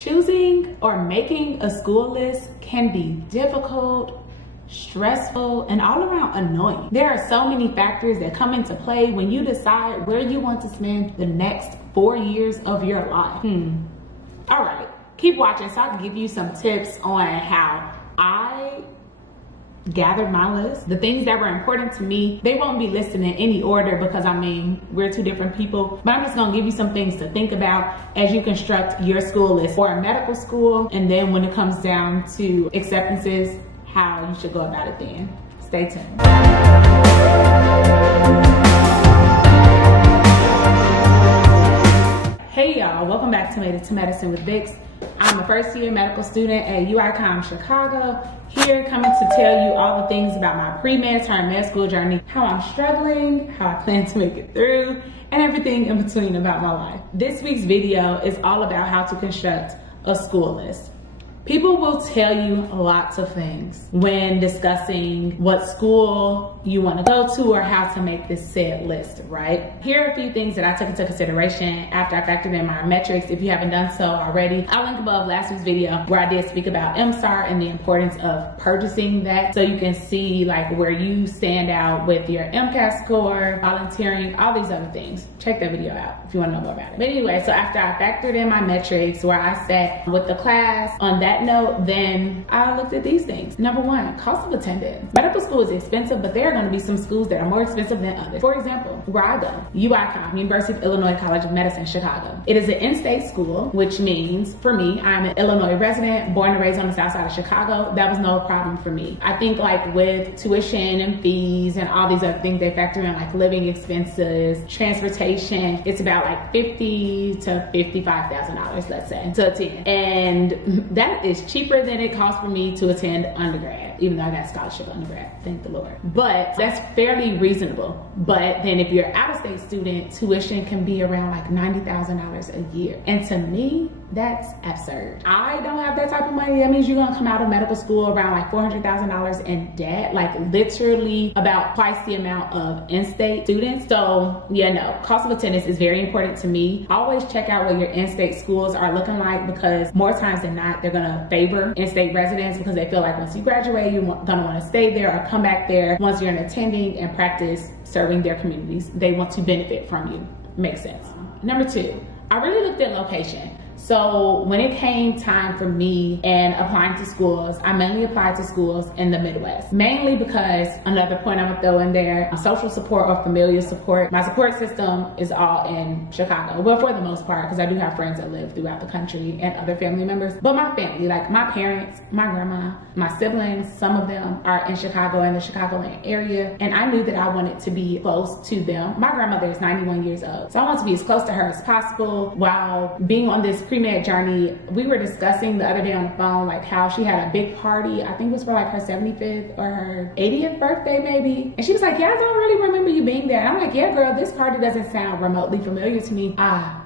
Choosing or making a school list can be difficult, stressful, and all around annoying. There are so many factors that come into play when you decide where you want to spend the next 4 years of your life. All right, keep watching so I can give you some tips on how I gathered my list. The things that were important to me, they won't be listed in any order because I mean, we're two different people, but I'm just gonna give you some things to think about as you construct your school list for a medical school. And then when it comes down to acceptances, how you should go about it then. Stay tuned. Hey y'all, welcome back to Made It to Medicine with Vix. I'm a first year medical student at UICOM Chicago, here coming to tell you all the things about my pre-med turn med school journey, how I'm struggling, how I plan to make it through, and everything in between about my life. This week's video is all about how to construct a school list. People will tell you lots of things when discussing what school you want to go to or how to make this said list, right? Here are a few things that I took into consideration after I factored in my metrics. If you haven't done so already, I'll link above last week's video where I did speak about MSAR and the importance of purchasing that so you can see like where you stand out with your MCAT score, volunteering, all these other things. Check that video out if you want to know more about it. But anyway, so after I factored in my metrics where I sat with the class on that note, then I looked at these things. Number one, cost of attendance. Medical school is expensive, but there are going to be some schools that are more expensive than others. For example, where I go, UICOM, University of Illinois College of Medicine, Chicago. It is an in-state school, which means for me, I'm an Illinois resident, born and raised on the south side of Chicago. That was no problem for me. I think like with tuition and fees and all these other things, they factor in like living expenses, transportation. It's about like $50,000 to $55,000, let's say, to attend. And that is cheaper than it costs for me to attend undergrad, even though I got scholarship undergrad, thank the Lord. But that's fairly reasonable. But then if you're an out-of-state student, tuition can be around like $90,000 a year. And to me, that's absurd. I don't have that type of money. That means you're gonna come out of medical school around like $400,000 in debt, like literally about twice the amount of in-state students. So yeah, no, cost of attendance is very important to me. Always check out what your in-state schools are looking like because more times than not, they're gonna favor in-state residents because they feel like once you graduate, you're gonna wanna stay there or come back there once you're attending and practice serving their communities. They want to benefit from you. Makes sense. Number two, I really looked at location. So when it came time for me and applying to schools, I mainly applied to schools in the Midwest. Mainly because, another point I'm gonna throw in there, social support or familial support. My support system is all in Chicago. Well, for the most part, because I do have friends that live throughout the country and other family members. But my family, like my parents, my grandma, my siblings, some of them are in Chicago and the Chicagoland area. And I knew that I wanted to be close to them. My grandmother is 91 years old. So I want to be as close to her as possible while being on this pre-med journey. We were discussing the other day on the phone like how she had a big party, I think it was for like her 75th or her 80th birthday maybe, and she was like, yeah, I don't really remember you being there. And I'm like, yeah girl, this party doesn't sound remotely familiar to me.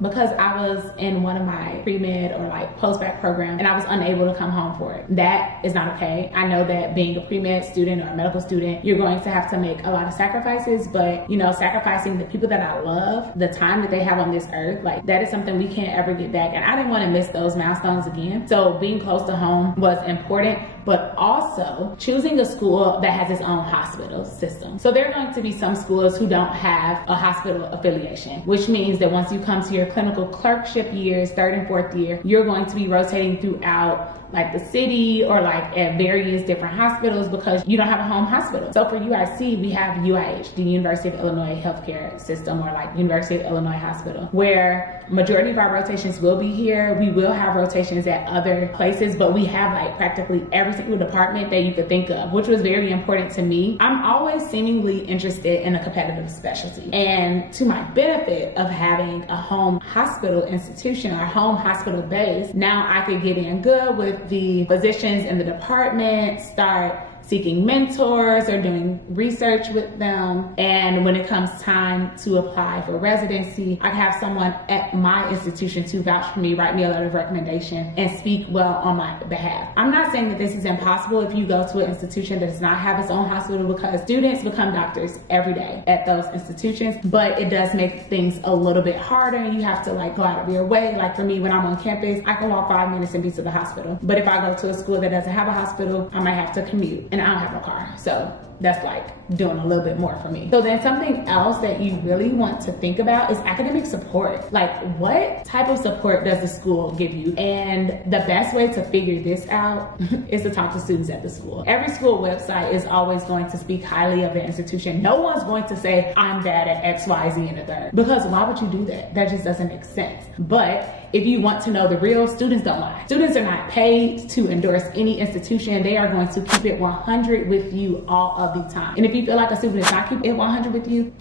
Because I was in one of my pre-med or like post-bac programs and I was unable to come home for it. That is not okay. I know that being a pre-med student or a medical student, you're going to have to make a lot of sacrifices, but you know, sacrificing the people that I love, the time that they have on this earth, like that is something we can't ever get back. And I didn't want to miss those milestones again. So being close to home was important, but also choosing a school that has its own hospital system. So there are going to be some schools who don't have a hospital affiliation, which means that once you come to your clinical clerkship years, 3rd and 4th year, you're going to be rotating throughout like the city or like at various different hospitals because you don't have a home hospital. So for UIC, we have UIH, the University of Illinois Healthcare System, or like University of Illinois Hospital, where majority of our rotations will be here. We will have rotations at other places, but we have like practically every single department that you could think of, which was very important to me. I'm always seemingly interested in a competitive specialty. And to my benefit of having a home hospital institution or home hospital base, now I could get in good with the physicians in the department, start seeking mentors or doing research with them. And when it comes time to apply for residency, I have someone at my institution to vouch for me, write me a letter of recommendation, and speak well on my behalf. I'm not saying that this is impossible if you go to an institution that does not have its own hospital, because students become doctors every day at those institutions, but it does make things a little bit harder, and you have to like go out of your way. Like for me, when I'm on campus, I can walk 5 minutes and be to the hospital. But if I go to a school that doesn't have a hospital, I might have to commute, and I don't have a car. So that's like doing a little bit more for me. So then something else that you really want to think about is academic support. Like, what type of support does the school give you? And the best way to figure this out is to talk to students at the school. Every school website is always going to speak highly of the institution. No one's going to say, I'm bad at X, Y, Z, and the third. Because why would you do that? That just doesn't make sense. But if you want to know the real, students don't lie. Students are not paid to endorse any institution. They are going to keep it 100 with you all of the time. And if you feel like a student is not keeping it 100 with you,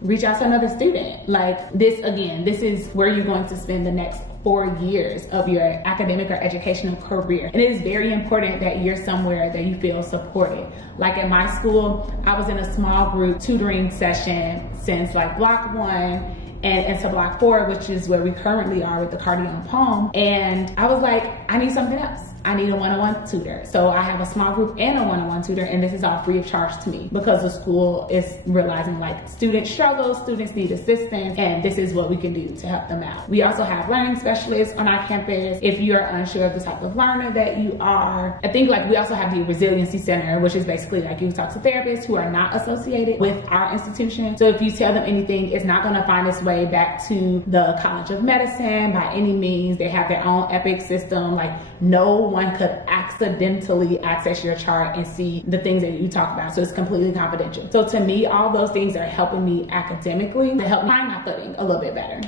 reach out to another student. Like this, again, this is where you're going to spend the next 4 years of your academic or educational career. And it is very important that you're somewhere that you feel supported. Like at my school, I was in a small group tutoring session since like block 1 and into block 4, which is where we currently are with the cardio poem. And I was like, I need something else. I need a one-on-one tutor. So I have a small group and a one-on-one tutor, and this is all free of charge to me because the school is realizing like students struggle, students need assistance, and this is what we can do to help them out. We also have learning specialists on our campus. If you're unsure of the type of learner that you are, I think like we also have the resiliency center, which is basically like you talk to therapists who are not associated with our institution. So if you tell them anything, it's not gonna find its way back to the College of Medicine by any means. They have their own Epic system. Like no one could accidentally access your chart and see the things that you talk about. So it's completely confidential. So to me, all those things are helping me academically to help me find my footing a little bit better.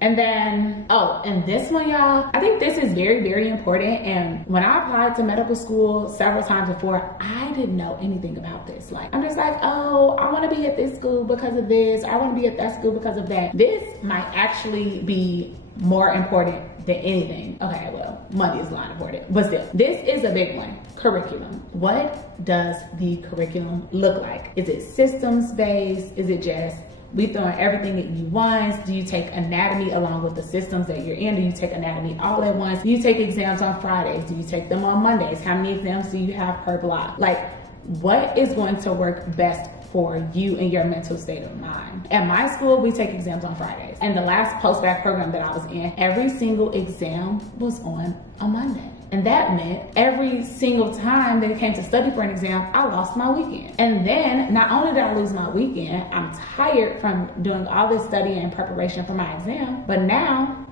And then, oh, and this one, y'all, I think this is very, very important. And when I applied to medical school several times before, I didn't know anything about this. Like, I'm just like, oh, I want to be at this school because of this. I want to be at that school because of that. This might actually be more important than anything. Okay, well, money is not important, but still, this is a big one. Curriculum. What does the curriculum look like? Is it systems based? Is it just we throwing everything at you once? Do you take anatomy along with the systems that you're in? Do you take anatomy all at once? Do you take exams on Fridays? Do you take them on Mondays? How many exams do you have per block? Like, what is going to work best for you and your mental state of mind? At my school, we take exams on Fridays. And the last post-bac program that I was in, every single exam was on a Monday. And that meant every single time that it came to study for an exam, I lost my weekend. And then not only did I lose my weekend, I'm tired from doing all this studying and preparation for my exam, but now,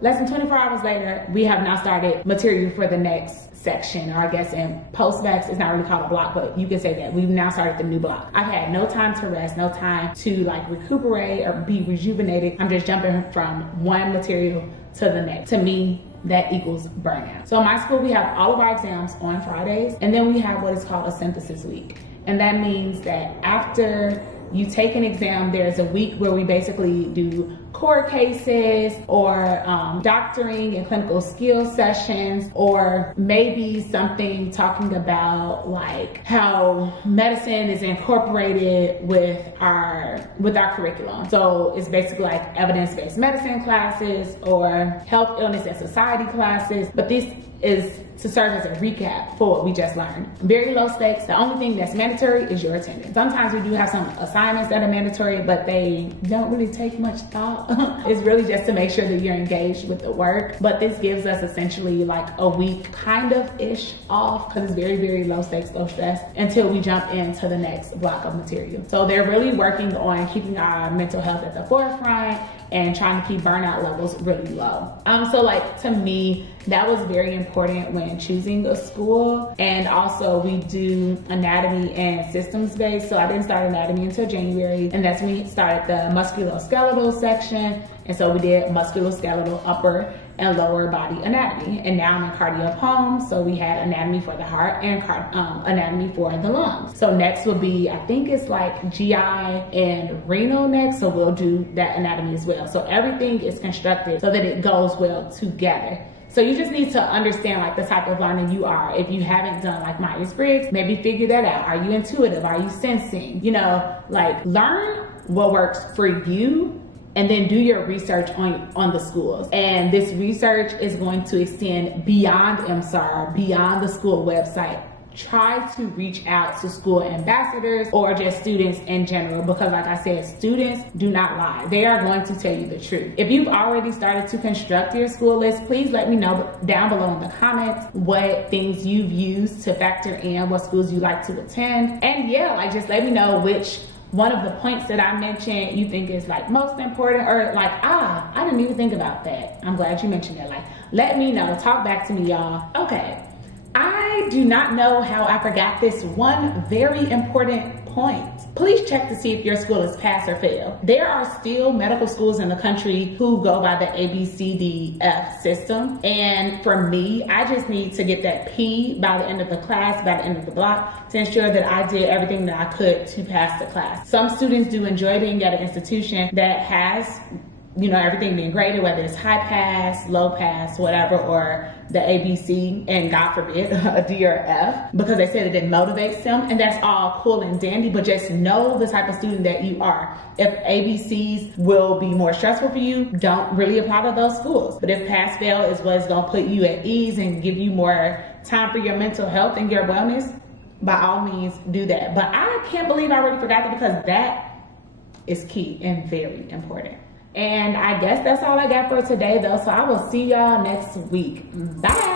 less than 24 hours later, we have now started material for the next section, or I guess in post-bacs, it's not really called a block, but you can say that. We've now started the new block. I've had no time to rest, no time to like recuperate or be rejuvenated. I'm just jumping from one material to the next. To me, that equals burnout. So in my school, we have all of our exams on Fridays, and then we have what is called a synthesis week. And that means that after you take an exam, there's a week where we basically do core cases or doctoring and clinical skills sessions, or maybe something talking about like how medicine is incorporated with our curriculum. So it's basically like evidence-based medicine classes or health, illness, and society classes. But this is to serve as a recap for what we just learned. Very low stakes. The only thing that's mandatory is your attendance. Sometimes we do have some assignments that are mandatory, but they don't really take much thought. It's really just to make sure that you're engaged with the work. But this gives us essentially like a week kind of ish off, because it's very, very low stakes, low stress, until we jump into the next block of material. So they're really working on keeping our mental health at the forefront and trying to keep burnout levels really low. So like to me, that was very important when choosing a school. And also we do anatomy and systems based. So I didn't start anatomy until January, and that's when we started the musculoskeletal section. And so we did musculoskeletal upper and lower body anatomy. And now I'm in cardio poem, so we had anatomy for the heart and anatomy for the lungs. So next will be, I think it's like GI and renal next, so we'll do that anatomy as well. So everything is constructed so that it goes well together. So you just need to understand like the type of learner you are. If you haven't done like Myers-Briggs, maybe figure that out. Are you intuitive? Are you sensing? You know, like learn what works for you, and then do your research on the schools. And this research is going to extend beyond MSAR, beyond the school website. Try to reach out to school ambassadors or just students in general, because like I said, students do not lie. They are going to tell you the truth. If you've already started to construct your school list, please let me know down below in the comments what things you've used to factor in what schools you like to attend. And yeah, like just let me know which one of the points that I mentioned you think is like most important, or like, I didn't even think about that. I'm glad you mentioned that. Like, let me know, talk back to me, y'all. Okay, I do not know how I forgot this one very important point. Please check to see if your school is pass or fail. There are still medical schools in the country who go by the ABCDF system. And for me, I just need to get that P by the end of the class, by the end of the block, to ensure that I did everything that I could to pass the class. Some students do enjoy being at an institution that has, you know, everything being graded, whether it's high pass, low pass, whatever, or the ABC, and God forbid, a D or F, because they said that it motivates them, and that's all cool and dandy, but just know the type of student that you are. If ABCs will be more stressful for you, don't really apply to those schools. But if pass fail is what's gonna put you at ease and give you more time for your mental health and your wellness, by all means do that. But I can't believe I already forgot that, because that is key and very important. And I guess that's all I got for today though. So I will see y'all next week. Bye.